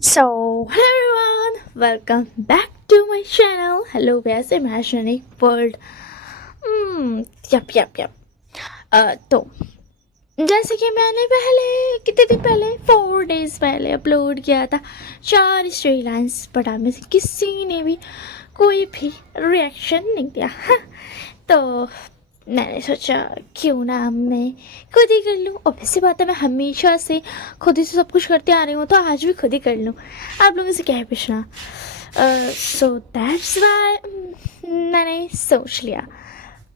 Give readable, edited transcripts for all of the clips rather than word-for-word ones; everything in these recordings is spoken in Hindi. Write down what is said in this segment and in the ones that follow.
So, hello everyone, welcome back to my channel. Hello guys, imaginary world. Yup. तो जैसे कि मैंने पहले कितने दिन पहले 4 days पहले अपलोड किया था 4 स्टोरी लाइन्स, बट आप में से किसी ने भी कोई भी रिएक्शन नहीं दिया। तो मैंने सोचा क्यों ना मैं खुद ही कर लूँ। ऑब्वियसली बात है, मैं हमेशा से खुद ही से सब कुछ करते आ रही हूँ, तो आज भी खुद ही कर लूँ। आप लोगों से क्या है पूछना। सो दैट्स वाई मैंने सोच लिया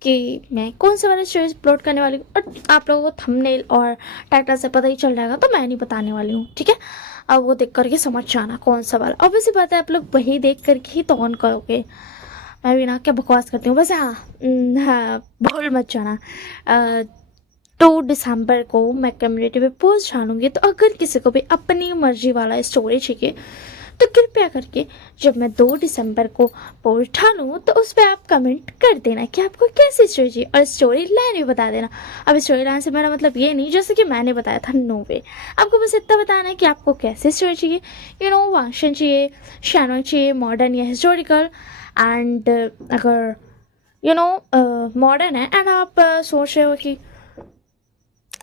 कि मैं कौन सा वाला स्टोरीज अपलोड करने वाली हूँ, और आप लोगों को थंबनेल और टाइटल से पता ही चल जाएगा, तो मैं नहीं बताने वाली हूँ, ठीक है। अब वो देख करके समझ जाना कौन सा वाला। ऑब्वियसली बात है, आप लोग वही देख करके ही तो ऑन करोगे। मैं भी ना क्या बकवास करती हूँ बस। हाँ, भूल मत जाना। 2 दिसंबर को मैं कम्युनिटी पे पोस्ट डालूंगी, तो अगर किसी को भी अपनी मर्जी वाला स्टोरी चाहिए तो कृपया करके जब मैं 2 दिसंबर को पोस्ट डालूँ तो उस पर आप कमेंट कर देना कि आपको कैसी स्टोरी चाहिए, और स्टोरी लाइन भी बता देना। अब स्टोरी लाइन से मेरा मतलब ये नहीं जैसे कि मैंने बताया था, नो वे। आपको बस इतना बताना है कि आपको कैसी स्टोरी चाहिए। वांशन चाहिए, शैनोंग चाहिए, मॉडर्न या हिस्टोरिकल। एंड अगर मॉडर्न है एंड आप सोच रहे हो कि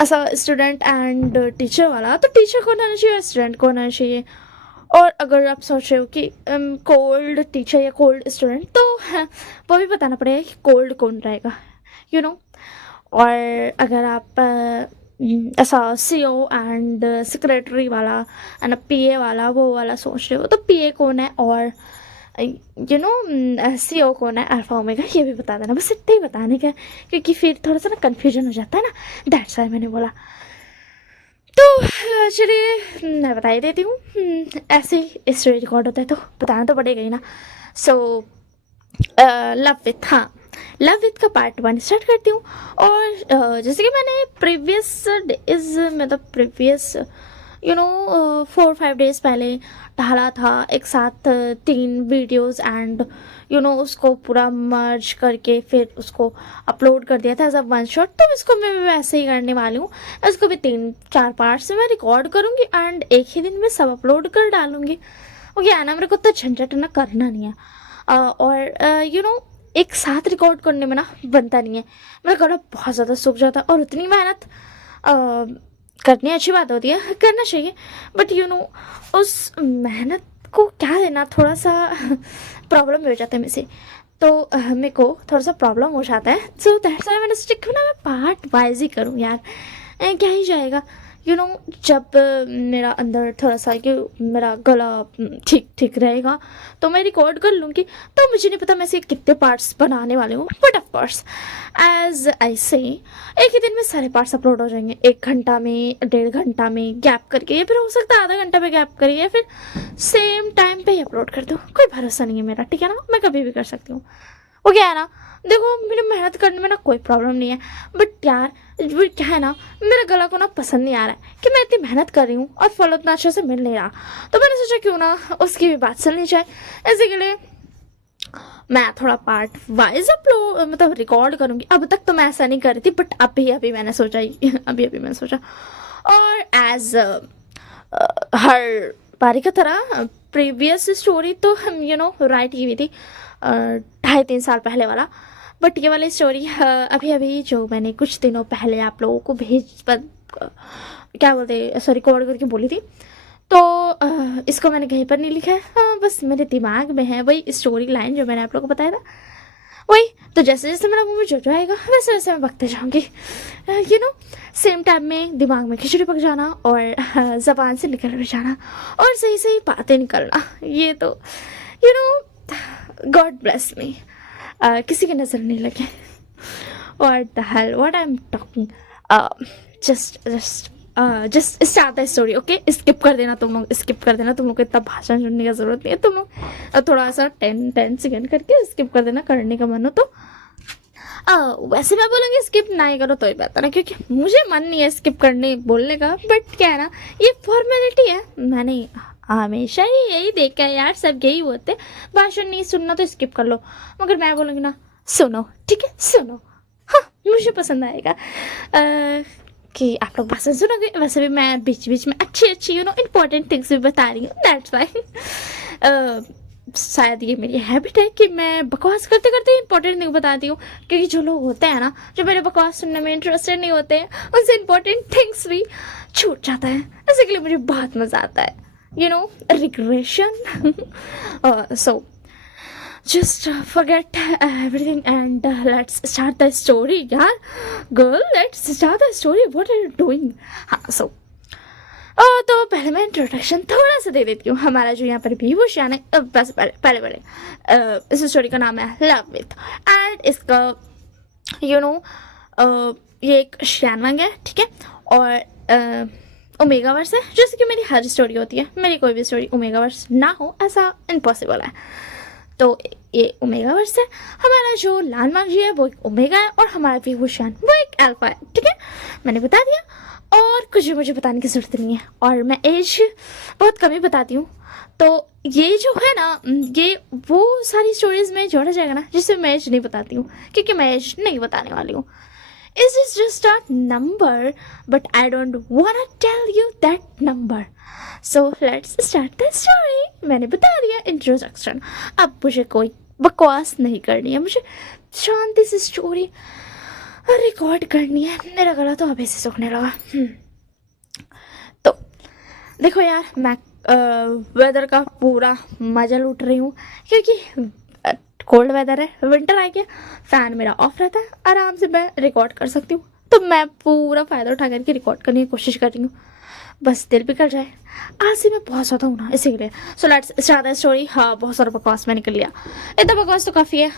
ऐसा स्टूडेंट एंड टीचर वाला, तो टीचर कौन होना चाहिए, स्टूडेंट कौन होना चाहिए। और अगर आप सोच रहे हो कि कोल्ड टीचर या कोल्ड स्टूडेंट, तो वो भी बताना पड़ेगा कि कोल्ड कौन रहेगा। और अगर आप ऐसा CEO एंड सेक्रेटरी वाला एंड PA वाला, वो वाला सोच रहे हो, तो PA कौन है और CEO कौन है, अल्फा ओमेगा, ये भी बता देना। बस इतना ही बताने का, क्योंकि फिर थोड़ा सा ना कन्फ्यूजन हो जाता है ना, दैट्स वाई मैंने बोला। तो चलिए मैं बता ही देती हूँ। ऐसे ही स्टोरी रिकॉर्ड होता है तो बताना तो पड़ेगा ही ना। सो लव विथ का पार्ट 1 स्टार्ट करती हूँ। और जैसे कि मैंने प्रीवियस 4-5 डेज पहले डाला था एक साथ 3 वीडियोस, एंड उसको पूरा मर्ज करके फिर उसको अपलोड कर दिया था एज अ वन शॉट। तो इसको मैं वैसे ही करने वाली हूँ। इसको भी 3-4 पार्ट्स में मैं रिकॉर्ड करूँगी एंड एक ही दिन में सब अपलोड कर डालूँगी। ओके है ना, मेरे को तो झंझट ना करना नहीं है। और एक साथ रिकॉर्ड करने में ना बनता नहीं है, मेरा गला बहुत ज़्यादा सूख जाता है। और उतनी मेहनत करनी अच्छी बात होती है, करना चाहिए, बट उस मेहनत को क्या देना, थोड़ा सा प्रॉब्लम हो जाता है मेरे से। तो मेरे को थोड़ा सा प्रॉब्लम हो जाता है। सो दैट्स व्हाई मैंने सोचा क्यों ना मैं पार्ट वाइज ही करूँ यार, क्या ही जाएगा। जब मेरा अंदर थोड़ा सा कि मेरा गला ठीक ठीक रहेगा तो मैं रिकॉर्ड कर लूँगी। तो मुझे नहीं पता मैं इसे कितने पार्ट्स बनाने वाली हूँ, but of course as I say एक ही दिन में सारे पार्ट्स अपलोड हो जाएंगे। 1 घंटा में, 1.5 घंटा में गैप करके, या फिर हो सकता है आधा घंटा में गैप करिए, या फिर सेम टाइम पे ही अपलोड कर दूँ। कोई भरोसा नहीं है मेरा, ठीक है ना, मैं कभी भी कर सकती हूँ। वो क्या है ना, देखो मेरी मेहनत करने में ना कोई प्रॉब्लम नहीं है, बट यार क्या है ना, मेरे गला को ना पसंद नहीं आ रहा है कि मैं इतनी मेहनत कर रही हूँ और फल उतना अच्छे से मिल नहीं रहा। तो मैंने सोचा क्यों ना उसकी भी बात सुननी जाए। इसी के लिए मैं थोड़ा पार्ट वाइज अपलोड मतलब रिकॉर्ड करूँगी। अब तक तो मैं ऐसा नहीं कर रही थी, बट अभी मैंने सोचा अभी मैंने सोचा। और एज हर बारी की तरह प्रीवियस स्टोरी तो हम राइट की हुई थी 2.5-3 साल पहले वाला, बट ये वाली स्टोरी अभी जो मैंने कुछ दिनों पहले आप लोगों को क्या बोलते रिकॉर्ड करके बोली थी, तो इसको मैंने कहीं पर नहीं लिखा है। बस मेरे दिमाग में है वही स्टोरी लाइन जो मैंने आप लोगों को बताया था, वही। तो जैसे जैसे मेरा मुंह में जो आएगा वैसे वैसे मैं बकते जाऊँगी। सेम टाइम में दिमाग में खिचड़ी पक जाना और ज़बान से निकल भी जाना और सही सही बातें निकलना। ये तो गॉड ब्लेस मी, किसी की नज़र नहीं लगे। What the hell? What I'm talking? Just start the story. Okay, skip कर देना तुम लोग, स्किप कर देना। तुम लोग को इतना भाषण सुनने की ज़रूरत नहीं है। तुम लोग थोड़ा सा 10 सेकेंड करके स्किप कर देना, करने का मन हो तो। वैसे मैं बोलूँगी स्किप ना ही करो तो ही बेहतर है, क्योंकि मुझे मन नहीं है स्किप करने बोलने का, बट क्या है ना, ये फॉर्मेलिटी है। मैंने हमेशा ही यही देखा है यार, सब यही होते, भाषण नहीं सुनना तो स्किप कर लो, मगर मैं बोलूँगी ना सुनो, ठीक है, सुनो, हाँ मुझे पसंद आएगा। कि आप लोग भाषण सुनोगे। वैसे भी मैं बीच बीच में अच्छी अच्छी इंपॉर्टेंट थिंग्स भी बता रही हूँ, दैट्स वाई। शायद ये मेरी हैबिट है कि मैं बकवास करते करते इंपॉर्टेंट थिंग बताती हूँ, क्योंकि जो लोग होते हैं ना, जो मेरे बकवास सुनने में इंटरेस्टेड नहीं होते हैं, उनसे इंपॉर्टेंट थिंग्स भी छूट जाता है। इसी के लिए मुझे बहुत मज़ा आता है, regression. So just forget everything and let's start the story, यार। girl, let's start the story, what are you doing? हाँ, so तो पहले मैं इंट्रोडक्शन थोड़ा सा दे देती हूँ। हमारा जो यहाँ पर विभूषण है, बस पहले इस स्टोरी का नाम है लव विथ, एंड इसका ये एक श्यानवांग है, ठीक है, और ओमेगावर्स है। जैसे कि मेरी हर स्टोरी होती है, मेरी कोई भी स्टोरी ओमेगावर्स ना हो ऐसा इम्पॉसिबल है। तो ये ओमेगावर्स है। हमारा जो लालमांग जी है वो एक ओमेगा है, और हमारा विभूषण वो एक अल्फा है, ठीक है, मैंने बता दिया। और कुछ भी मुझे बताने की ज़रूरत नहीं है, और मैं एज बहुत कम ही बताती हूँ। तो ये जो है ना, ये वो सारी स्टोरीज में जोड़ा जाएगा ना जिससे मैं एज नहीं बताती हूँ, क्योंकि मैं एज नहीं बताने वाली हूँ। Is this just a number? But I don't wanna tell you that number. So let's start the story. मैंने बता दिया इंट्रोडक्शन, अब मुझे कोई बकवास नहीं करनी है, मुझे शांति से स्टोरी रिकॉर्ड करनी है। मेरा गला तो अभी से सूखने लगा। तो देखो यार, मैं वेदर का पूरा मज़ा लूट रही हूँ, क्योंकि कोल्ड वेदर है, विंटर आ गया, फ़ैन मेरा ऑफ रहता है, आराम से मैं रिकॉर्ड कर सकती हूँ। तो मैं पूरा फ़ायदा उठा करके रिकॉर्ड करने की कोशिश कर रही हूँ, बस दिल भी कर जाए। आज से मैं बहुत ज़्यादा हूँ ना, इसीलिए। So let's start the story. हाँ, बहुत सारा बकवास मैं निकल लिया, इतना बकवास तो काफ़ी है,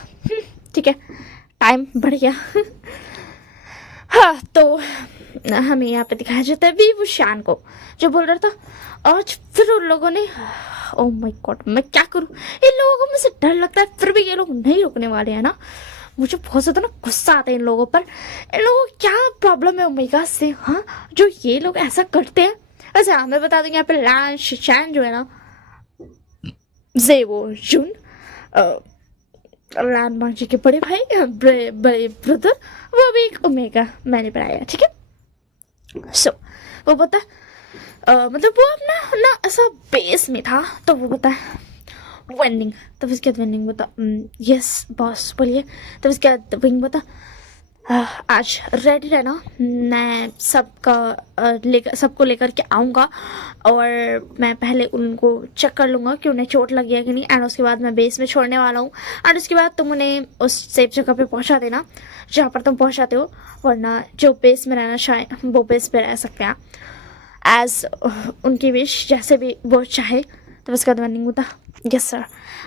ठीक है, टाइम बढ़ गया। हाँ, तो हमें यहाँ पे दिखाया जाता है विभूषण को, जो बोल रहा था आज फिर उन लोगों ने, ओह माय गॉड, मैं क्या करूँ, इन लोगों को मुझसे डर लगता है, फिर भी ये लोग नहीं रुकने वाले हैं ना। मुझे बहुत ज़्यादा ना गुस्सा आता है इन लोगों पर। इन लोगों को क्या प्रॉब्लम है ओमेगा से, हाँ, जो ये लोग ऐसा करते हैं। अच्छा, मैं बता दूँगी यहाँ पे लान शिशान जो है ना, जेवो जून, लानमांग जी के बड़े भाई, बड़े ब्रदर, वो भी एक ओमेगा मैंने बनाया, ठीक है। सो वो बता मतलब वो अपना ना ऐसा बेस में था, तो वो बता वेंडिंग, तब इसके बाद वेंडिंग बता, यस बॉस बोलिए। तब इसके बाद विंग बता, आज रेडी रहना, मैं सबको लेकर के आऊँगा, और मैं पहले उनको चेक कर लूँगा कि उन्हें चोट लगी है कि नहीं, एंड उसके बाद मैं बेस में छोड़ने वाला हूँ, एंड उसके बाद तुम उन्हें उस सेफ जगह पे पहुँचा देना जहाँ पर तुम पहुँचाते हो, वरना जो बेस में रहना चाहे वो बेस पे रह सकते हैं, एज उनकी विश, जैसे भी वो चाहे। तो उसके बाद विंग होता, यस सर,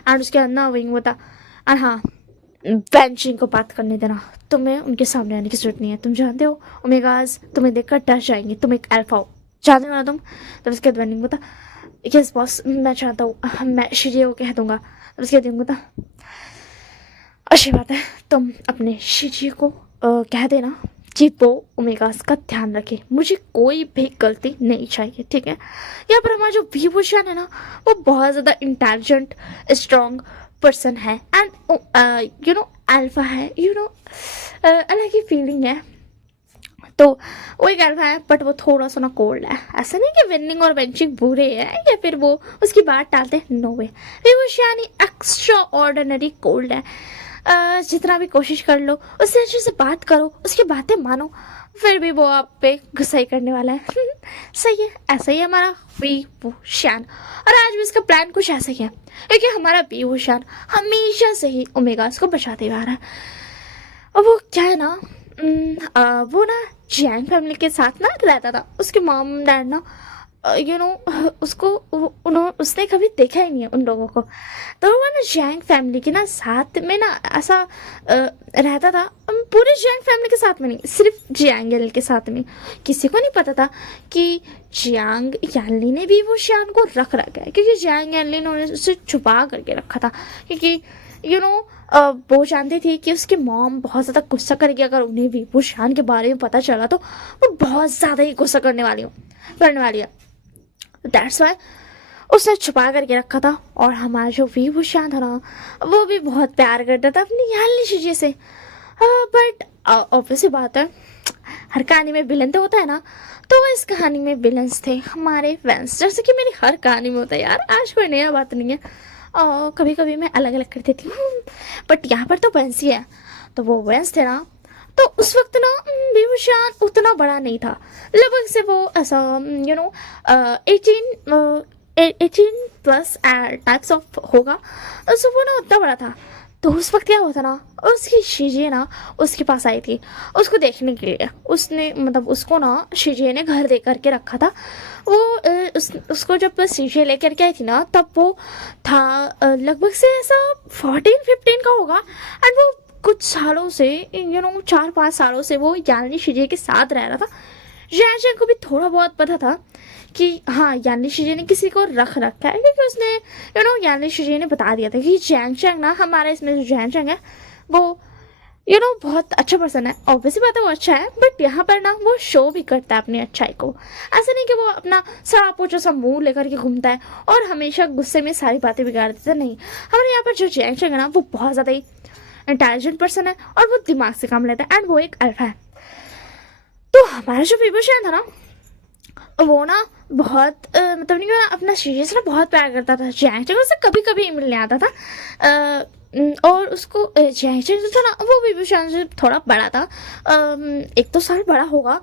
एंड उसके बाद ना विंग होता, और हाँ, बेंचिंग को बात करने देना, तुम्हें उनके सामने आने की जरूरत नहीं है, तुम जानते हो ओमेगाज तुम्हें देखकर डर जाएंगे, तुम एक अल्फा हो, जानते हो ना तुम। तो उसके बाद विंग होता, यस बॉस, मैं चाहता हूँ, मैं शिजियो को कह दूंगा। तो उसके बाद विंग होता, अच्छी बात है, तुम अपने शिजियो को कह देना कि वो ओमेगास का ध्यान रखे, मुझे कोई भी गलती नहीं चाहिए, ठीक है। यहाँ पर हमारा जो विभूषण है ना, वो बहुत ज़्यादा इंटेलिजेंट स्ट्रॉन्ग पर्सन है, एंड अल्फा है, अलग ही फीलिंग है। तो वो एक अल्फा है, बट वो थोड़ा सा ना कोल्ड है। ऐसा नहीं कि विनिंग और बेंचिंग बुरे हैं या फिर वो उसकी बात टालते हैं, नो वे, विभूषण एक्स्ट्रा ऑर्डिनरी कोल्ड है। जितना भी कोशिश कर लो, उससे अच्छे से बात करो, उसकी बातें मानो, फिर भी वो आप पे गुस्सा ही करने वाला है। सही है, ऐसा ही हमारा विभूषण, और आज भी इसका प्लान कुछ ऐसा ही है, क्योंकि हमारा विभूषण हमेशा से ही ओमेगास को बचाते हुए आ रहा है। और वो क्या है ना, वो ना जैंग फैमिली के साथ ना रहता था, उसके मॉम डैड ना उसने कभी देखा ही नहीं है उन लोगों को, तो वो ना जैंग फैमिली के ना साथ में ना ऐसा रहता था। पूरे जैंग फैमिली के साथ में नहीं, सिर्फ जियांग के साथ में। किसी को नहीं पता था कि जियांग यानली ने भी वो शियान को रखा है, क्योंकि जियांग यानली ने उसे छुपा करके रखा था, क्योंकि वो जानती थी कि उसकी मॉम बहुत ज़्यादा गुस्सा करेगी अगर उन्हें विभूषण के बारे में पता चला, तो वो बहुत ज़्यादा ही गुस्सा करने वाली है। दैट्स वाई उसने छुपा करके रखा था। और हमारा जो विभूषण था ना, वो भी बहुत प्यार करता था अपनी यानली शिजी से, बट ऑब्वियसली बात है, हर कहानी में विलन तो होता है ना, तो इस कहानी में विलन्स थे हमारे वेंस, जैसे कि मेरी हर कहानी में होता है यार, आज कोई नया बात नहीं है। और कभी कभी मैं अलग अलग कर देती हूँ, बट यहाँ पर तो वेंस ही है। तो वो वेंस थे ना, तो उस वक्त ना विभूषण उतना बड़ा नहीं था, लगभग से वो ऐसा 18 प्लस टाइप्स ऑफ होगा, सो वो ना उतना बड़ा था। तो उस वक्त क्या हुआ था ना, उसकी शीजे ना उसके पास आई थी उसको देखने के लिए। उसने मतलब उसको ना शीजे ने घर दे करके रखा था। वो उसको जब शीजे लेकर के आई थी ना, तब वो था लगभग से ऐसा 14-15 का होगा। एंड वो कुछ सालों से 4-5 सालों से वो यानी शीजे के साथ रह रहा था। जैन को भी थोड़ा बहुत पता था कि हाँ यानी शीजे ने किसी को रख रखा है, क्योंकि उसने यानी शीजे ने बता दिया था कि जैन ना हमारे इसमें जो जैन है वो बहुत अच्छा पर्सन है। ऑब्वियसली बात है वो अच्छा है, बट यहाँ पर ना वो शो भी करता है अपनी अच्छाई को। ऐसा नहीं कि वो अपना सड़ा पोचा सा मुंह लेकर के घूमता है और हमेशा गुस्से में सारी बातें बिगाड़ देता है। नहीं, हमारे यहाँ पर जो जैन है ना वो बहुत ज़्यादा ही इंटेलिजेंट पर्सन है और वो दिमाग से काम लेता है, एंड वो एक अल्फा है। तो हमारा जो विभूषण था ना, वो ना बहुत मतलब नहीं, अपना शीशे से ना बहुत प्यार करता था। जैंग उससे कभी कभी मिलने आता था। और उसको जैंग जो था ना वो विभूषण से थोड़ा बड़ा था, 1-2 साल बड़ा होगा,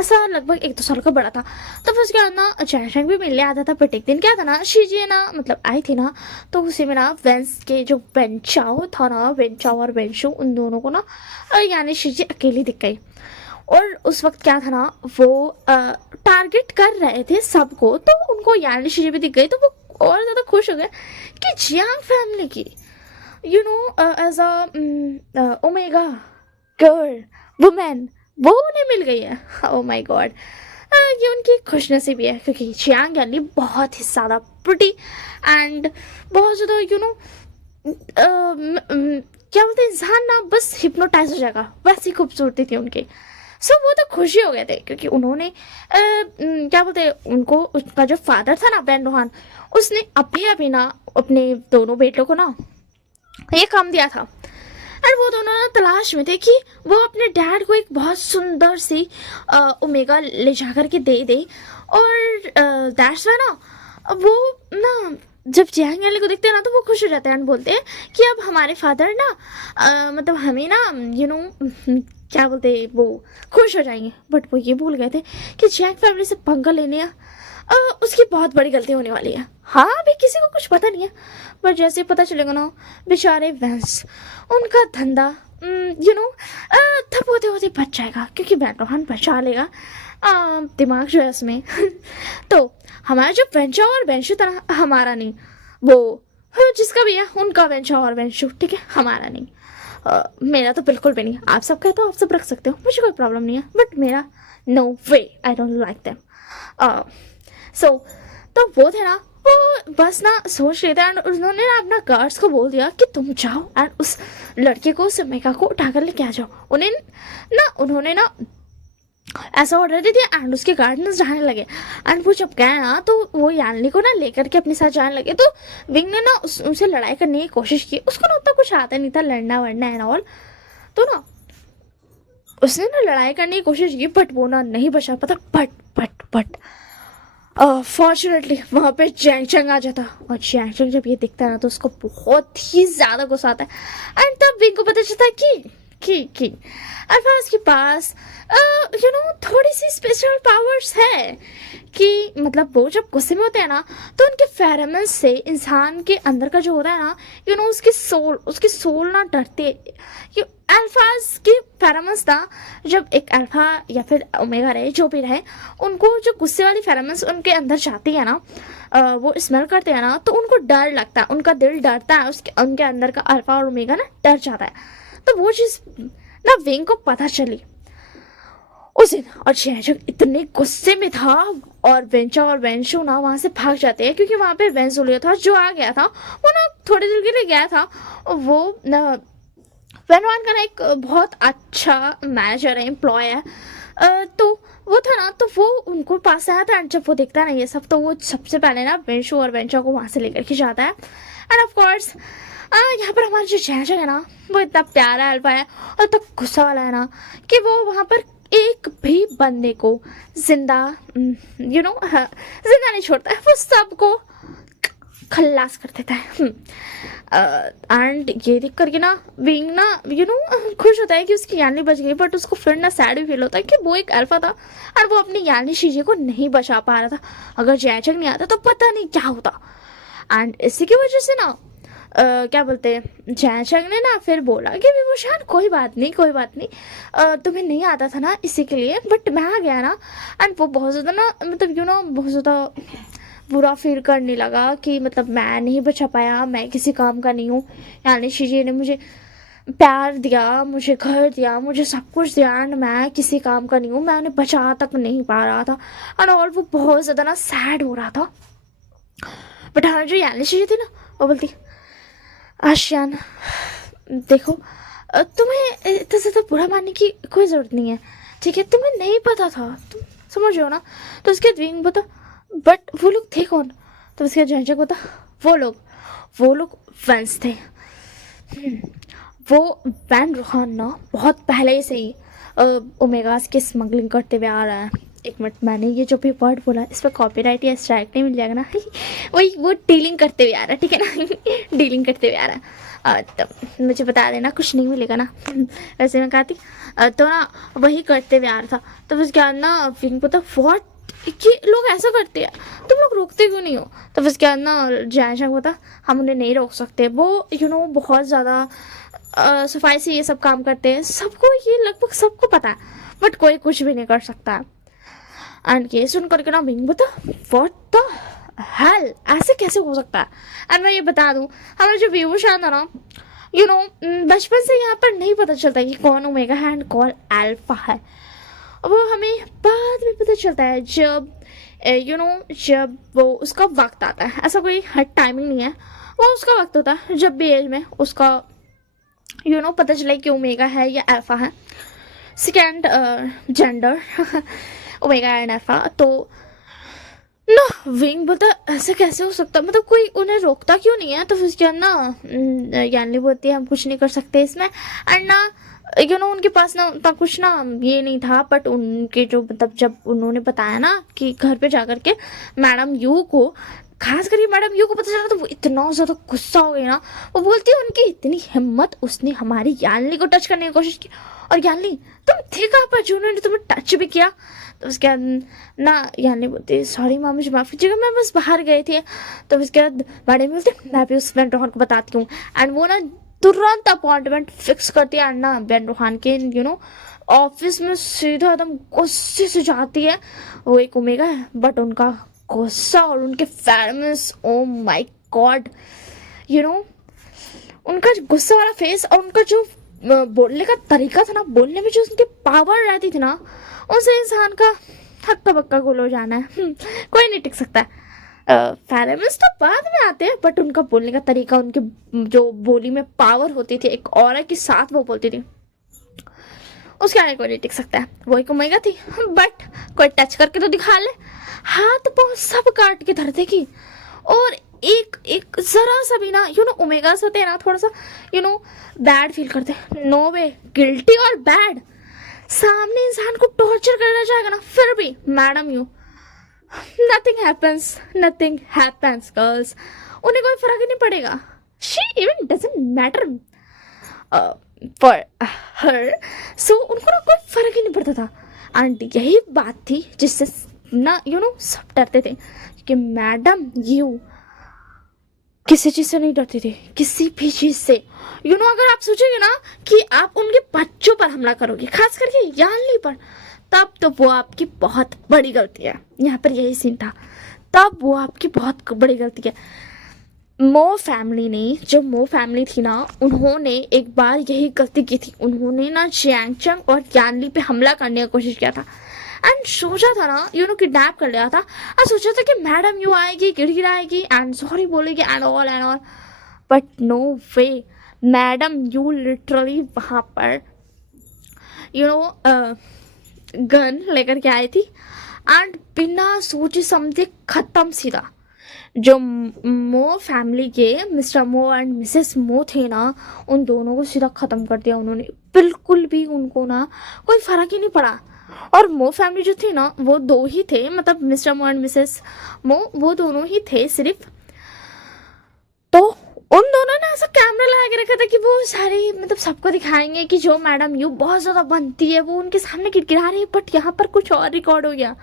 ऐसा लगभग 1-2 साल का बड़ा था। तो फिर उसके बाद ना जैंग भी मिलने आता था। बट एक दिन क्या था ना, शीजे ना मतलब आई थी ना, तो उसी में ना वेंस के जो वेंचाओ था ना, वेंचाओ और वेंशु, उन दोनों को ना यानी शीजे अकेली दिख गई। और उस वक्त क्या था ना, वो टारगेट कर रहे थे सबको, तो उनको यानी शीजे भी दिख गई। तो वो और ज़्यादा खुश हो गए कि जियांग फैमिली की as a omega girl women वो उन्हें मिल गई है। ओ माय गॉड, ये उनकी खुशनसीबी है, क्योंकि जियांग यानी बहुत ही ज़्यादा प्रिटी एंड बहुत ज़्यादा क्या बोलते हैं, इंसान ना बस हिप्नोटाइज हो जाएगा, वैसी खूबसूरती थी उनकी। सो वो तो खुशी हो गए थे, क्योंकि उन्होंने क्या बोलते हैं, उनको उसका जो फादर था ना बेन रोहान, उसने अभी ना अपने दोनों बेटों को ना ये काम दिया था। और वो दोनों ना तलाश में थे कि वो अपने डैड को एक बहुत सुंदर सी ओमेगा ले जा कर के दे। और दैट्स वाई ना वो ना जब जियांग याली को देखते हैं ना, तो वो खुश हो जाते हैं और बोलते हैं कि अब हमारे फादर ना मतलब हमें ना क्या बोलते हैं, वो खुश हो जाएंगे। बट वो ये भूल गए थे कि जियांग फैमिली से पंगा लेने उसकी बहुत बड़ी गलती होने वाली है। हाँ, अभी किसी को कुछ पता नहीं है, पर जैसे पता चलेगा ना, बेचारे वेंस उनका धंधा थप होते होते बच जाएगा, क्योंकि बेन रोहान बचा लेगा दिमाग जो है उसमें। तो हमारा जो वेंचा और वेंशु था ना, हमारा नहीं, वो जिसका भी है उनका वेंचा और वेंशु, ठीक है, हमारा नहीं। मेरा तो बिल्कुल भी नहीं। आप सब कहते हो, आप सब रख सकते हो, मुझे कोई प्रॉब्लम नहीं है, बट मेरा no way, I don't like them. So तो वो थे ना, वो बस ना सोच रहे थे, एंड उन्होंने ना अपना गार्ड्स को बोल दिया कि तुम जाओ एंड उस लड़के को, उस मेका को उठा कर लेके आ जाओ। उन्होंने ना ऐसा ऑर्डर दे दिया, एंड उसके गार्डनर्स जाने लगे। एंड वो जब गए ना, तो वो यानली को ना लेकर के अपने साथ जाने लगे। तो विंग ने ना उनसे लड़ाई करने की कोशिश की। उसको ना उतना कुछ आता नहीं था, लड़ना वड़ना एंड ऑल। तो ना उसने ना लड़ाई करने की कोशिश की, बट वो ना नहीं बचा पाता। बट फॉर्चुनेटली वहाँ पे जैंग आ जाता, और जैंग जब ये दिखता है ना, तो उसको बहुत ही ज़्यादा गुस्सा आता है। एंड तब विंग को पता चलता है कि अल्फाज के पास थोड़ी सी स्पेशल पावर्स है, कि मतलब वो जब गुस्से में होते हैं ना, तो उनके फेरोमोन्स से इंसान के अंदर का जो होता है ना, उसकी सोल ना डरते। अल्फाज की फेरोमोन्स ना, जब एक अल्फा या फिर ओमेगा रहे, जो भी रहे, उनको जो गुस्से वाली फेरोमोन्स उनके अंदर जाती है ना, वो स्मेल करते हैं ना, तो उनको डर लगता है, उनका दिल डरता है, उनके अंदर का अल्फा और ओमेगा ना डर जाता है। तो वो चीज़ ना विंग को पता चली उस दिन, और जैंग इतने गुस्से में था, और वेंचा और वेंशु ना वहाँ से भाग जाते हैं, क्योंकि वहाँ पे वेंजुलियो था जो आ गया था। वो ना थोड़ी देर के लिए गया था, और वो वेनवान का ना एक बहुत अच्छा मैनेजर है, एम्प्लॉय है। तो वो था ना, तो वो उनको पास आया था, एंड जब वो देखता है ना ये सब, तो वो सबसे पहले ना वेंशु और वेंचा को वहाँ से लेकर के जाता है। एंड ऑफ कोर्स यहाँ पर हमारा जो जैंग है ना, वो इतना प्यारा अल्फा है और इतना गुस्सा वाला है ना, कि वो वहाँ पर एक भी बंदे को जिंदा जिंदा नहीं छोड़ता है, वो सबको खल्लास कर देता है। एंड ये देख करके ना विंग ना खुश होता है कि उसकी यानी बच गई, बट उसको फिर ना सैड भी फील होता है कि वो एक अल्फा था और वो अपनी यानी शीजे को नहीं बचा पा रहा था। अगर जयचंग नहीं आता तो पता नहीं क्या होता। एंड इसी की वजह से ना क्या बोलते हैं, जयचंग ने ना फिर बोला कि विभूषण कोई बात नहीं, कोई बात नहीं, तुम्हें नहीं आता था ना इसी के लिए, बट मैं आ गया ना। एंड वो बहुत ज़्यादा ना मतलब बहुत ज़्यादा बुरा फील करने लगा कि मतलब मैं नहीं बचा पाया, मैं किसी काम का नहीं हूँ। यानी शीजी ने मुझे प्यार दिया, मुझे घर दिया, मुझे सब कुछ दिया, एंड मैं किसी काम का नहीं हूँ, मैं उन्हें बचा तक नहीं पा रहा था। और वो बहुत ज़्यादा ना सैड हो रहा था। बट हाँ, जो यानी शीजी थी ना वो बोलती, आशियान देखो, तुम्हें इतना ज़्यादा बुरा मानने की कोई ज़रूरत नहीं है, ठीक है? तुम्हें नहीं पता था, तुम समझ रहे हो ना? तो उसके द्विंग बता, बट वो लोग थे कौन? तो उसके जयचंग बता, वो लोग वंश थे। वो वैन रोहान ना बहुत पहले से ही ओमेगास की स्मगलिंग करते हुए आ रहा है। एक मिनट, मैंने ये जो भी वर्ड बोला इस पर कॉपीराइट या स्ट्राइक नहीं मिल जाएगा ना? वही वो डीलिंग करते हुए आ रहा है, ठीक है ना? डीलिंग करते हुए आ रहा है। तो मुझे बता देना, कुछ नहीं मिलेगा ना? वैसे मैं कहती तो ना वही करते हुए आ रहा था। तो उसके बाद ना विंग पता व्हाट, कि लोग ऐसा करते हैं, तुम लोग रोकते क्यों नहीं हो? तो उसके बाद ना जयचंग बता, हम उन्हें नहीं रोक सकते, वो बहुत ज़्यादा सफाई से ये सब काम करते हैं, सबको ये लगभग सबको पता है, बट कोई कुछ भी नहीं कर सकता है। एंड ये सुन करके ना विंग बता, व्हाट द हेल, ऐसे कैसे हो सकता है? एंड मैं ये बता दूं, हमारा जो विभूषण था ना बचपन से यहाँ पर नहीं पता चलता कि कौन ओमेगा है एंड कौन अल्फा है। वो हमें बाद में पता चलता है जब जब वो उसका वक्त आता है। ऐसा कोई हर टाइमिंग नहीं है, वो उसका वक्त होता है जब भी एज में उसका पता चले कि ओमेगा है या अल्फा है, second gender omega and alpha. तो ना विंग बोलता ऐसे कैसे हो सकता, मतलब कोई उन्हें रोकता क्यों नहीं है? तो फिर क्या ना यानी बोलती है हम कुछ नहीं कर सकते इसमें। एंड ना उनके पास ना उतना कुछ ना ये नहीं था, बट उनके जो मतलब जब उन्होंने बताया ना कि घर पे जाकर के मैडम यू को, खास करके मैडम यू को पता चला, तो वो इतना ज़्यादा गुस्सा हो गई ना। वो बोलती है उनकी इतनी हिम्मत, उसने हमारी यानली को टच करने की कोशिश की, और यानली तुम थे कहाँ पर जो उन्होंने तुम्हें टच भी किया? तो उसके बाद ना यानली बोलती सॉरी माँ, मुझे माफ़ कीजिएगा, मैं बस बाहर गए थे। तो उसके बाद मैडम बोलते मैं भी उस वैन रोहन को बताती हूँ। एंड वो ना तुरंत अपॉइंटमेंट फिक्स करती है, एंड ना वैन रोहन के ऑफिस में सीधा एकदम गुस्से से जाती है। वो एक ओमेगा है, बट उनका गुस्सा और उनके फेरमेंस, ओ माय गॉड, उनका गुस्सा वाला फेस और उनका जो बोलने का तरीका था ना, बोलने में जो उनकी पावर रहती थी ना, उनसे इंसान का हक्का बक्का गुल हो जाना है। कोई नहीं टिक सकता है। फेरेमंस तो बाद में आते हैं, बट उनका बोलने का तरीका, उनके जो बोली में पावर होती थी, एक ऑरा के साथ वो बोलती थी, उसके आगे कोई नहीं टिक सकता है। वही ओमेगा थी, बट कोई टच करके तो दिखा ले, हाथ पाँव सब काट के धर देगी। और एक एक जरा सा भी ना ओमेगास होते हैं ना, थोड़ा सा बैड फील करते हैं, नो वे, गिल्टी और बैड, सामने इंसान को टॉर्चर करना चाहेगा ना, फिर भी madam you nothing happens girls, उन्हें कोई फर्क ही नहीं पड़ेगा। she even doesn't matter for her, so उनको ना कोई फर्क ही नहीं पड़ता था। एंड यही बात थी जिससे ना सब डरते थे कि मैडम यू किसी चीज़ से नहीं डरती थी, किसी भी चीज़ से। अगर आप सोचेंगे ना कि आप उनके बच्चों पर हमला करोगे, खास करके यानली पर, तब तो वो आपकी बहुत बड़ी गलती है। यहाँ पर यही सीन था, तब वो आपकी बहुत बड़ी गलती है। मो फैमिली ने, जो मो फैमिली थी ना, उन्होंने एक बार यही गलती की थी। उन्होंने ना जयचंग और यानली पे हमला करने की कोशिश किया था, एंड सोचा था ना किडनैप कर लिया था, और सोचा था कि मैडम यू आएगी, गिड़गिड़ाएगी एंड सॉरी बोलेगी and all, but no way, madam you literally वहाँ पर गन लेकर के आई थी, एंड बिना सोचे समझे खत्म सीधा। जो मो फैमिली के मिस्टर मो एंड मिसेस मो थे ना, उन दोनों को सीधा ख़त्म कर दिया उन्होंने। बिल्कुल भी उनको ना कोई फ़र्क ही नहीं पड़ा। और मो फैमिली जो थी ना वो दो ही थे, मतलब मिस्टर मो एंड मिसेस मो, वो दोनों ही थे सिर्फ। तो उन दोनों ने ऐसा कैमरा लगा के रखा था कि वो सारी मतलब सबको दिखाएंगे कि जो मैडम यू बहुत ज़्यादा बनती है वो उनके सामने गिड़गिड़ा रही है। बट यहाँ पर कुछ और रिकॉर्ड हो गया।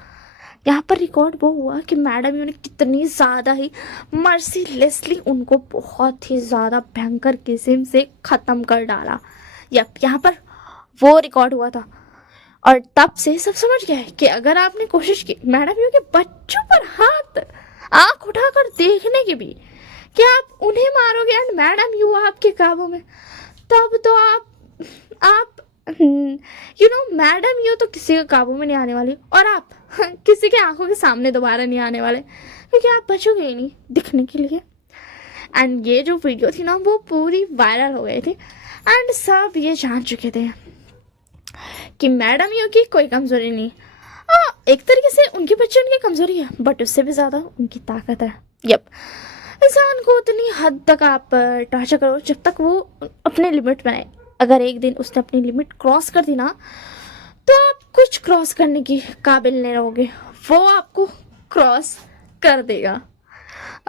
यहाँ पर रिकॉर्ड वो हुआ कि मैडम यू ने कितनी ज़्यादा ही मर्सीलेसली उनको बहुत ही ज़्यादा भयंकर किस्म से ख़त्म कर डाला। यहाँ पर वो रिकॉर्ड हुआ था। और तब से सब समझ गए कि अगर आपने कोशिश की मैडम यू के बच्चों पर हाथ आँख उठाकर देखने की भी कि आप उन्हें मारोगे एंड मैडम यू आपके काबू में, तब तो आप मैडम यू तो किसी के काबू में नहीं आने वाली और आप किसी के आंखों के सामने दोबारा नहीं आने वाले, क्योंकि आप बचोगे ही नहीं दिखने के लिए। एंड ये जो वीडियो थी ना वो पूरी वायरल हो गई थी एंड सब ये जान चुके थे कि मैडम यू की कोई कमज़ोरी नहीं। एक तरीके से उनके बच्चे उनकी कमज़ोरी है बट उससे भी ज़्यादा उनकी ताकत है। यप, इंसान को उतनी हद तक आप टॉर्चर करो जब तक वो अपने लिमिट में आए। अगर एक दिन उसने अपनी लिमिट क्रॉस कर दी ना तो आप कुछ क्रॉस करने की काबिल नहीं रहोगे, वो आपको क्रॉस कर देगा।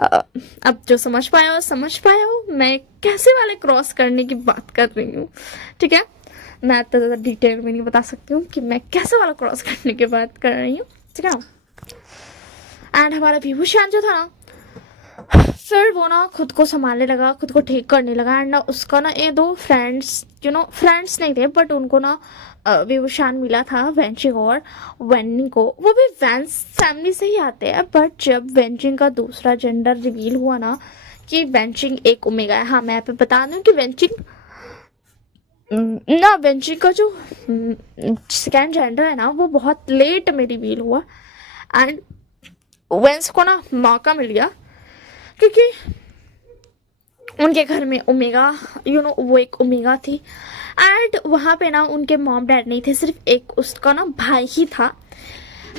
अब जो समझ पाया हो मैं कैसे वाले क्रॉस करने की बात कर रही हूँ, ठीक है। मैं इतना ज़्यादा डिटेल में नहीं बता सकती हूँ कि मैं कैसे वाला क्रॉस करने की बात कर रही हूँ, ठीक है। एंड हमारा विभूषण जो था ना फिर वो ना खुद को संभालने लगा, खुद को ठीक करने लगा। एंड उसका ना ये दो फ्रेंड्स फ्रेंड्स नहीं थे बट उनको ना विभूषण मिला था वेंचिंग और वेन्नी को। वो भी वैंस फैमिली से ही आते हैं बट जब वेंचिंग का दूसरा जेंडर रिवील हुआ ना कि वेंचिंग एक ओमेगा है। हाँ, मैं यहाँ पे बता दूँ कि वेंचिंग का जो सेकेंड जेंडर है ना वो बहुत लेट में रिवील हुआ एंड वेंस को ना मौका मिल गया क्योंकि उनके घर में ओमेगा वो एक ओमेगा थी एंड वहाँ पे ना उनके मॉम डैड नहीं थे, सिर्फ एक उसका ना भाई ही था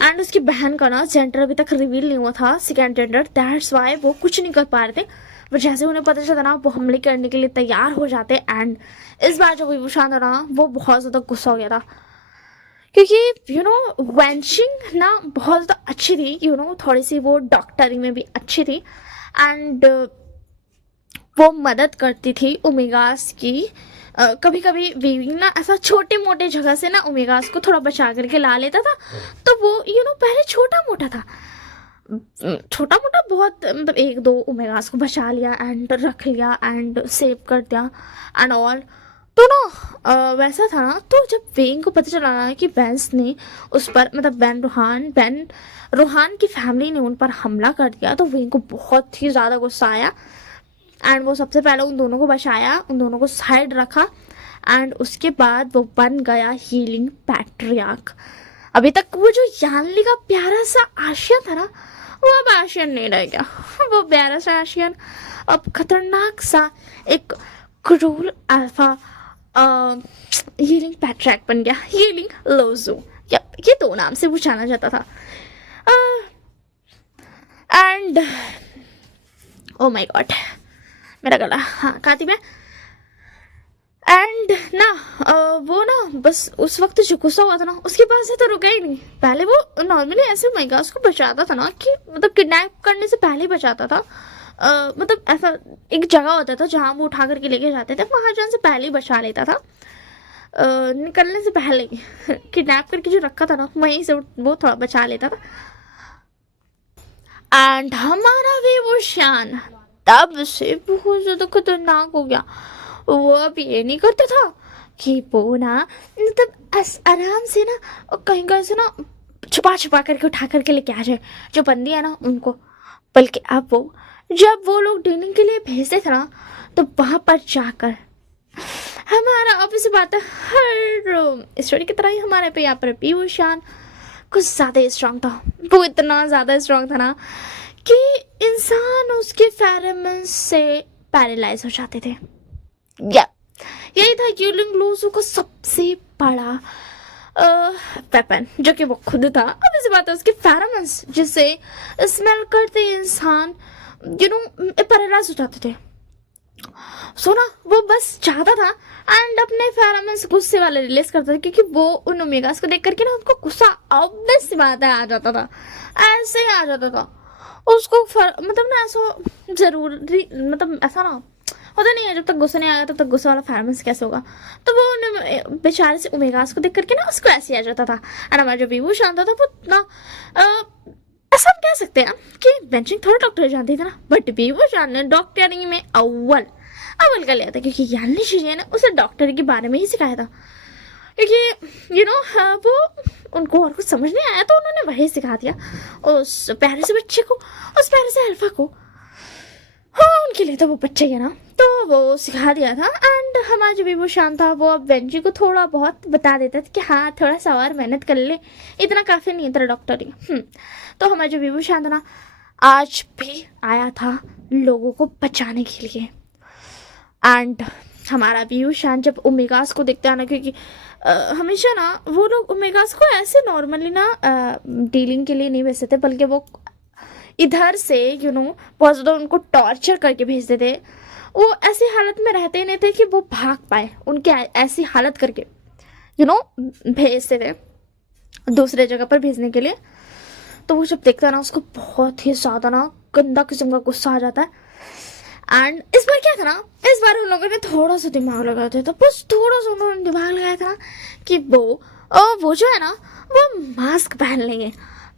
एंड उसकी बहन का ना जेंडर अभी तक रिवील नहीं हुआ था, सेकेंड जेंडर। दैट्स वाई वो कुछ नहीं कर पा रहे थे बट जैसे उन्हें पता चलता ना वो हमले करने के लिए तैयार हो जाते। एंड इस बार जो विभूषण था ना वो बहुत ज़्यादा गुस्सा हो गया था क्योंकि वेंचिंग ना बहुत ज़्यादा अच्छी थी, थोड़ी सी वो डॉक्टरी में भी अच्छी थी एंड वो मदद करती थी ओमेगास की। कभी कभी वीविंग ना ऐसा छोटे मोटे जगह से ना ओमेगास को थोड़ा बचा करके ला लेता था। तो वो पहले छोटा मोटा था, छोटा मोटा बहुत, मतलब एक दो ओमेगास को बचा लिया एंड रख लिया एंड सेव कर दिया एंड ऑल। तो ना वैसा था ना। तो जब वेंग को पता चला ना कि बेंस ने उस पर मतलब बेन रोहान की फैमिली ने उन पर हमला कर दिया तो वेंग को बहुत ही ज़्यादा गुस्सा आया एंड वो सबसे पहले उन दोनों को बचाया, उन दोनों को साइड रखा एंड उसके बाद वो बन गया हीलिंग पैट्रियार्क। अभी तक वो जो यानली का प्यारा सा आशियन था ना वो अब आशियन नहीं रह गया। वो प्यारा सा आशियन अब खतरनाक सा एक क्रूर अल्फा हीलिंग पैट्रियार्क बन गया, हीलिंग लोजो। ये दो नाम से वो जाना जाता था। एंड ओ माय गॉड मेरा गला, हाँ खाती मैं। एंड ना वो ना बस उस वक्त जो गुस्सा हुआ था ना उसके पास से तो रुका ही नहीं। पहले वो नॉर्मली ऐसे मेगास को बचाता था ना कि मतलब किडनैप करने से पहले बचाता था। मतलब ऐसा एक जगह होता था जहाँ वो उठा करके लेके जाते थे, वहाँ जाने से पहले ही बचा लेता था, निकलने से पहले किडनैप करके जो रखा था ना वहीं से वो थोड़ा बचा लेता था। एंड हमारा विभूषण तब से बहुत ज़्यादा खतरनाक हो गया। वो अब ये नहीं करता था कि वो ना मतलब आराम से ना कहीं से ना छुपा करके उठा करके लेके आ जाए जो बंदी है ना उनको, बल्कि अब वो जब वो लोग डिनर के लिए भेजते थे ना तो वहाँ पर जाकर हमारा ऑफिस बात है हर स्टोरी की तरह ही हमारे पे यहाँ पर विभूषण कुछ ज़्यादा स्ट्रांग था। वो इतना ज़्यादा स्ट्रांग था ना कि इंसान उसके फेरोमोन्स से पैरालाइज हो जाते थे। यही था यूलिंग लोजो का सबसे बड़ा वेपन जो कि वो खुद था। अब इस बात है उसके फेरोमोन्स जिससे स्मेल करते इंसान पैरालाइज हो जाते थे। सो ना वो बस चाहता था एंड अपने फेरोमोन्स गुस्से वाले रिलीज करता था, क्योंकि वो उन ओमेगास को देख करके ना उनको गुस्सा ऑब्वियस सी बात है आ जाता था, ऐसे ही आ जाता था उसको। मतलब ना ऐसा जरूरी, मतलब ऐसा ना होता नहीं है, जब तक गुस्सा नहीं आएगा तब तक गुस्से वाला फेरोमोन्स कैसे होगा। तो वो बेचारे से ओमेगास को देख करके ना उसको ऐसे ही आ जाता था। एंड हमारा जो विभूषण शांत था वो ना ऐसा हम कह सकते हैं कि बेंचिंग थोड़ा डॉक्टर जानती थी ना, बट विभूषण ने डॉक्टरिंग में अव्वल अव्वल कर लिया था, क्योंकि यानी शीजे ने उसे डॉक्टर के बारे में ही सिखाया था। क्योंकि वो उनको और कुछ समझ नहीं आया तो उन्होंने वही सिखा दिया उस प्यारे से बच्चे को, उस प्यारे से अल्फा को। हाँ उनके लिए तो वो बच्चे है ना, तो वो सिखा दिया था। एंड हमारा जो भी वो शान था वो अब वेंजी को थोड़ा बहुत बता देता था कि हाँ थोड़ा सा और मेहनत कर ले, इतना काफ़ी नहीं है तेरा डॉक्टरी। तो हमारा जो विभू शान था ना आज भी आया था लोगों को बचाने के लिए। एंड हमारा विभू शान जब ओमेगास को देखते हैं ना, क्योंकि हमेशा ना वो लोग ओमेगास को ऐसे नॉर्मली ना डीलिंग के लिए नहीं भेजते थे, बल्कि वो इधर से बहुत ज़्यादा उनको टॉर्चर करके भेजते थे। वो ऐसी हालत में रहते ही नहीं थे कि वो भाग पाए, उनके ऐसी हालत करके भेजते थे दूसरे जगह पर भेजने के लिए। तो वो जब देखता है ना उसको बहुत ही ज़्यादा ना गंदा किस्म का गुस्सा आ जाता है। एंड इस बार क्या था ना, इस बार उन लोगों ने थोड़ा सा दिमाग लगाया था, बस थोड़ा सा उन्होंने दिमाग लगाया था ना कि वो जो है ना वो मास्क पहन लेंगे।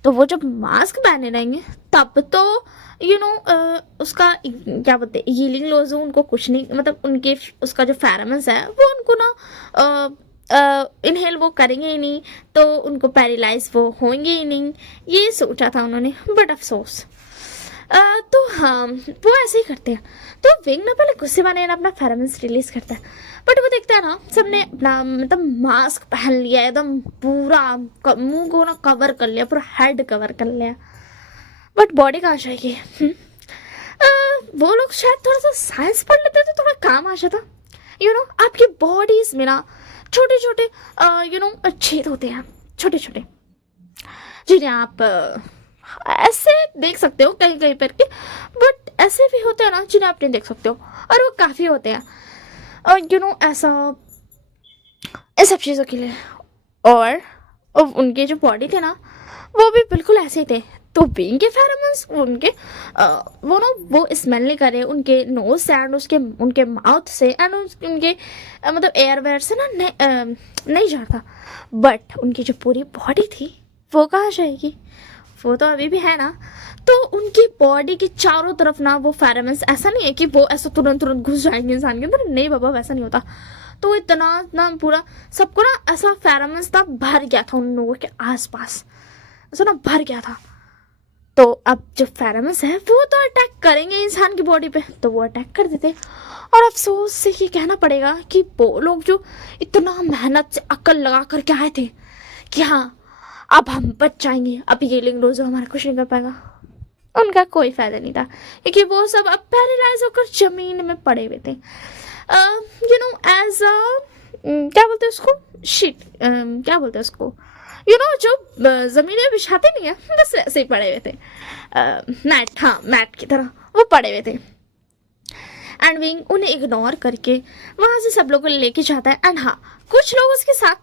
तो वो जब मास्क पहने रहेंगे तब तो उसका क्या बोलते हैं हीलिंग लोज उनको कुछ नहीं, मतलब उनके उसका जो फेरोमोन्स है वो उनको ना इनहेल वो करेंगे ही नहीं, तो उनको पैरालाइज वो होंगे ही नहीं, ये सोचा था उन्होंने। बट अफसोस तो हाँ वो ऐसे ही करते हैं। तो विंग ना पहले गुस्से वाले ना अपना फेरोमोन्स रिलीज करता है, बट वो देखता है ना सबने अपना मतलब मास्क पहन लिया एकदम पूरा मुंह को ना कवर कर लिया, पूरा हेड कवर कर लिया, बट बॉडी कहाँ जाएगी। वो लोग शायद थोड़ा सा साइंस पढ़ लेते तो थोड़ा काम आ जाता। आपकी बॉडीज में ना छोटे छोटे छेद होते हैं, छोटे छोटे, जिन्हें आप ऐसे देख सकते हो कहीं कहीं पर के, बट ऐसे भी होते हैं ना जिन्हें आप नहीं देख सकते हो, और वो काफ़ी होते हैं और ऐसा इन सब चीज़ों के लिए। और उनके जो बॉडी थे ना वो भी बिल्कुल ऐसे ही थे। तो बीइंग के फेरोमोन्स उनके वो स्मेल नहीं करे उनके नोज से एंड उनके माउथ से एंड उनके मतलब एयरवेयर से ना नहीं जाता। बट उनकी जो पूरी बॉडी थी वो कहाँ जाएगी, वो तो अभी भी है ना। तो उनकी बॉडी के चारों तरफ ना वो फेरोमोन्स, ऐसा नहीं है कि वो ऐसा तुरंत तुरंत घुस जाएंगे इंसान के अंदर, नहीं बाबा वैसा नहीं होता। तो इतना ना पूरा सबको ना ऐसा फेरोमोन्स था भर गया था उन लोगों के आसपास, ऐसा ना भर गया था। तो अब जो फेरोमोन्स है वो तो अटैक करेंगे इंसान की बॉडी पे, तो वो अटैक कर देते। और अफसोस से ये कहना पड़ेगा कि वो लोग जो इतना मेहनत से अकल लगा करके आए थे कि हाँ अब हम बच जाएंगे, अब ये लिंग रोज हमारा कुछ नहीं कर पाएगा, उनका कोई फायदा नहीं था, क्योंकि वो सब अब पैरालाइज होकर जमीन में पड़े हुए थे। एज क्या बोलते हैं उसको, शीट क्या बोलते हैं उसको, जो जमीन में बिछाते नहीं है बस ऐसे ही पड़े हुए थे, मैट, हाँ मैट की तरह वो पड़े हुए थे। एंड विंग उन्हें इग्नोर करके वहाँ से सब लोगों को लेके जाता है। एंड हाँ कुछ लोग उसके साथ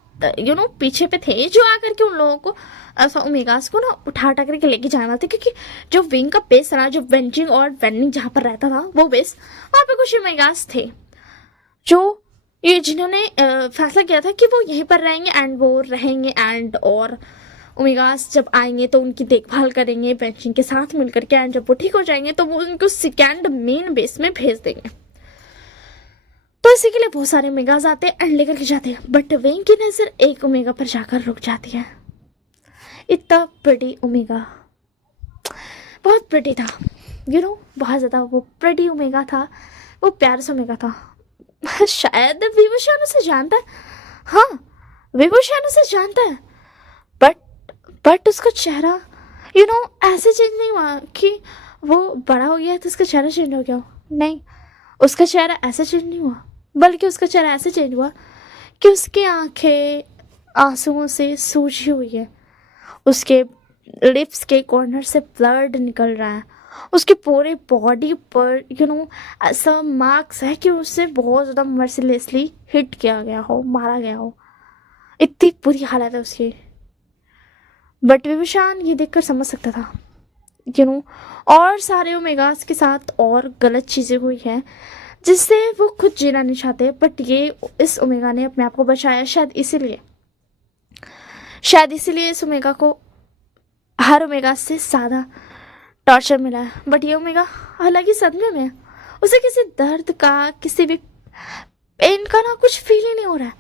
पीछे पे थे जो आकर के उन लोगों को ऐसा ओमेगास को ना उठा करके लेके जाना था, क्योंकि जो विंग का बेस था ना, जो वेंजिंग और वेनिंग जहाँ पर रहता था वो बेस, वहाँ पे कुछ ओमेगास थे जो ये जिन्होंने फैसला किया था कि वो यहीं पर रहेंगे एंड वो रहेंगे एंड और ओमेगास जब आएंगे तो उनकी देखभाल करेंगे वेंजिंग के साथ मिलकर के, एंड जब वो ठीक हो जाएंगे तो वो उनको सेकेंड मेन बेस में भेज देंगे। तो इसी के लिए बहुत सारे ओमेगास आते हैं एंड लेकर के जाते हैं, बट विंग की नज़र एक ओमेगा पर जाकर रुक जाती है। इतना प्रिटी ओमेगा, बहुत प्रिटी था, बहुत ज़्यादा वो प्रिटी ओमेगा था, वो प्यारा सा ओमेगा था। शायद विभूषण उसे जानता है, हाँ विभूषण उसे जानता है, बट उसका चेहरा ऐसे चेंज नहीं हुआ कि वो बड़ा हो गया तो उसका चेहरा चेंज हो गया, नहीं उसका चेहरा ऐसे चेंज नहीं हुआ, बल्कि उसका चेहरा ऐसे चेंज हुआ कि उसकी आंखें आंसुओं से सूजी हुई है, उसके लिप्स के कॉर्नर से ब्लड निकल रहा है, उसकी पूरे बॉडी पर ऐसा मार्क्स है कि उससे बहुत ज़्यादा मर्सिलेसली हिट किया गया हो, मारा गया हो, इतनी बुरी हालत है उसकी। बट विभूषण ये देखकर समझ सकता था और सारे ओमेगास के साथ और गलत चीज़ें हुई हैं जिससे वो खुद जीना नहीं चाहते, बट ये इस ओमेगा ने अपने आप को बचाया। शायद इसीलिए इस ओमेगा को हर ओमेगा से ज़्यादा टॉर्चर मिला है। बट ये ओमेगा अलग ही सदमे में है, उसे किसी दर्द का, किसी भी पेन का ना कुछ फील ही नहीं हो रहा है।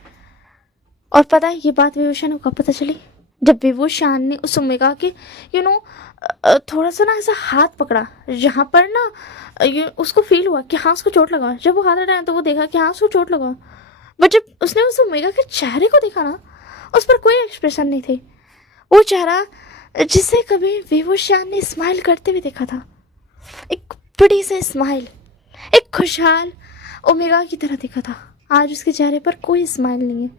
और पता है ये बात विभूषण को कब पता चली? जब विभूषण ने उस ओमेगा के थोड़ा सा ना ऐसा हाथ पकड़ा जहाँ पर ना उसको फील हुआ कि हाँ उसको चोट लगा। जब वो हाथ हटाया तो वो देखा कि हाँ उसको चोट लगा। बट जब उसने उस ओमेगा के चेहरे को देखा ना, उस पर कोई एक्सप्रेशन नहीं थे। वो चेहरा जिसे कभी विभूषण ने स्माइल करते हुए देखा था, एक बड़ी सी स्माइल, एक खुशहाल ओमेगा की तरह देखा था। आज उसके चेहरे पर कोई स्माइल नहीं है।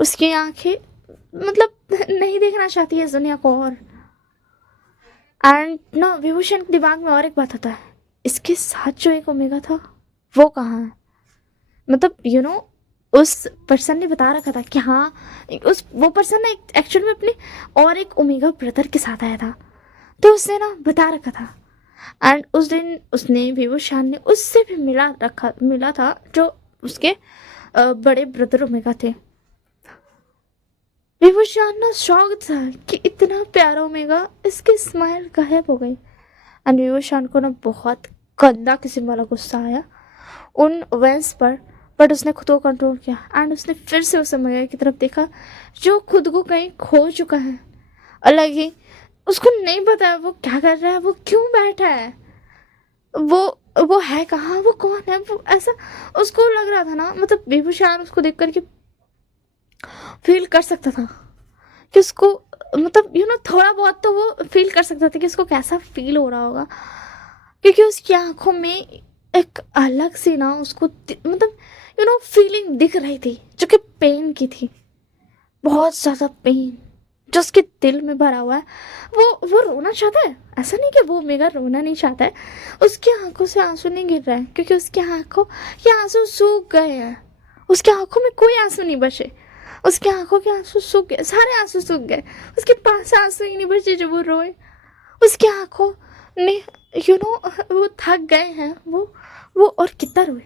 उसकी आंखें नहीं देखना चाहती है इस दुनिया को। और एंड ना विभूषण के दिमाग में और एक बात आता है, इसके साथ जो एक ओमेगा था वो कहाँ है? उस पर्सन ने बता रखा था कि हाँ वो पर्सन ना एक्चुअल में अपने और एक ओमेगा ब्रदर के साथ आया था, तो उसने ना बता रखा था। एंड उस दिन उसने विभूषण ने उससे भी मिला था जो उसके बड़े ब्रदर ओमेगा थे। विभूषण ना शॉक था कि इतना प्यारा ओमेगा, इसकी स्माइल गायब हो गई। एंड विभूषण को ना बहुत गंदा किस्म वाला गुस्सा आया उन वेंस पर, बट उसने खुद को कंट्रोल किया एंड उसने फिर से उस ओमेगा की तरफ देखा जो खुद को कहीं खो चुका है। अलग ही उसको नहीं पता वो क्या कर रहा है, वो क्यों बैठा है, वो है कहाँ, वो कौन है। वो ऐसा उसको लग रहा था ना, विभूषण उसको देख कर के फील कर सकता था कि उसको थोड़ा बहुत तो वो फील कर सकता था कि उसको कैसा फील हो रहा होगा, क्योंकि उसकी आंखों में एक अलग सी ना उसको फीलिंग दिख रही थी जो कि पेन की थी, बहुत ज़्यादा पेन जो उसके दिल में भरा हुआ है। वो रोना चाहता है, ऐसा नहीं कि वो ओमेगा रोना नहीं चाहता है, उसकी आंखों से आंसू नहीं गिर रहा है क्योंकि उसकी आंखों के आंसू सूख गए हैं। उसकी आंखों में कोई आंसू नहीं बचे, उसकी आंखों के आंसू सूख गए, सारे आंसू सूख गए, उसके पास आंसू ही नहीं बचे जो वो रोए। उसकी आंखों ने वो थक गए हैं, वो और कितना रोए।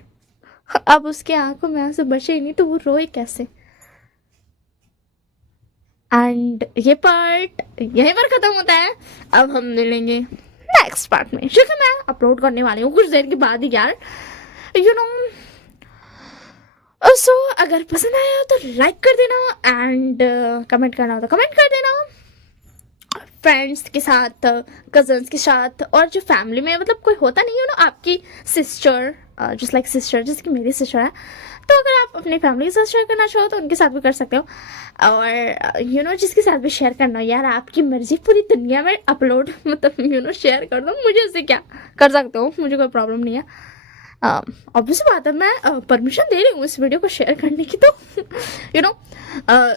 अब उसके आंखों में आंसू बचे ही नहीं तो वो रोए कैसे। एंड ये पार्ट यहीं पर खत्म होता है। अब हम मिलेंगे नेक्स्ट पार्ट में, जो कि मैं अपलोड करने वाली हूँ कुछ देर के बाद ही यार। सो अगर पसंद आया हो तो लाइक कर देना एंड कमेंट करना हो तो कमेंट कर देना। फ्रेंड्स के साथ, कजन्स के साथ, और जो फैमिली में कोई होता नहीं है ना आपकी सिस्टर, जस्ट लाइक सिस्टर जैसे कि मेरी सिस्टर है, तो अगर आप अपनी फैमिली के साथ शेयर करना चाहो तो उनके साथ भी कर सकते हो। और जिसके साथ भी शेयर करना हो यार, आपकी मर्जी, पूरी दुनिया में अपलोड शेयर कर दो, मुझे उससे क्या कर सकते हो, मुझे कोई प्रॉब्लम नहीं है। ऑब्वियस बात है, मैं परमिशन दे रही हूँ इस वीडियो को शेयर करने की, तो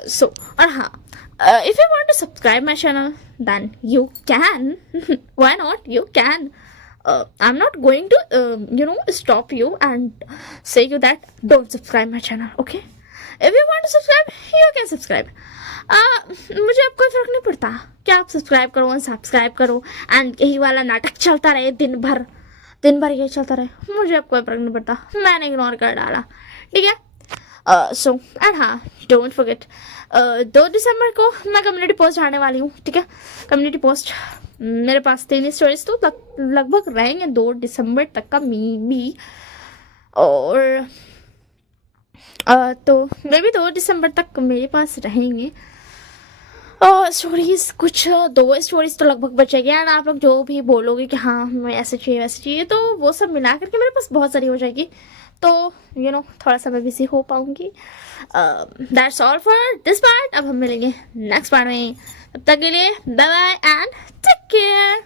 सो और हाँ, if you want to subscribe my channel then you can why not, you can. I'm not going to stop you and say you that don't subscribe my channel, okay? If you want to subscribe you can subscribe. मुझे अब कोई फर्क नहीं पड़ता कि आप सब्सक्राइब करो अनसब्सक्राइब करो एंड यही वाला नाटक चलता रहे दिन भर यही चलता रहे, मुझे अब कोई फर्क नहीं पड़ता, मैंने इग्नोर कर डाला, ठीक है। सो एंड हाँ, डोंट फॉरगेट 2 दिसंबर को मैं कम्युनिटी पोस्ट डालने वाली हूँ, ठीक है। कम्युनिटी पोस्ट मेरे पास 3 स्टोरीज तो लगभग रहेंगे 2 दिसंबर तक का भी, और तो मे भी 2 दिसंबर तक मेरे पास रहेंगे स्टोरीज, कुछ 2 स्टोरीज तो लगभग बचेगी। एंड आप लोग जो भी बोलोगे कि हाँ हमें ऐसे चाहिए वैसे चाहिए, तो वो सब मिला करके मेरे पास बहुत सारी हो जाएगी, तो थोड़ा सा मैं बिजी हो पाऊँगी। That's all for this part. अब हम मिलेंगे नेक्स्ट पार्ट में, तब तक के लिए bye bye and take care.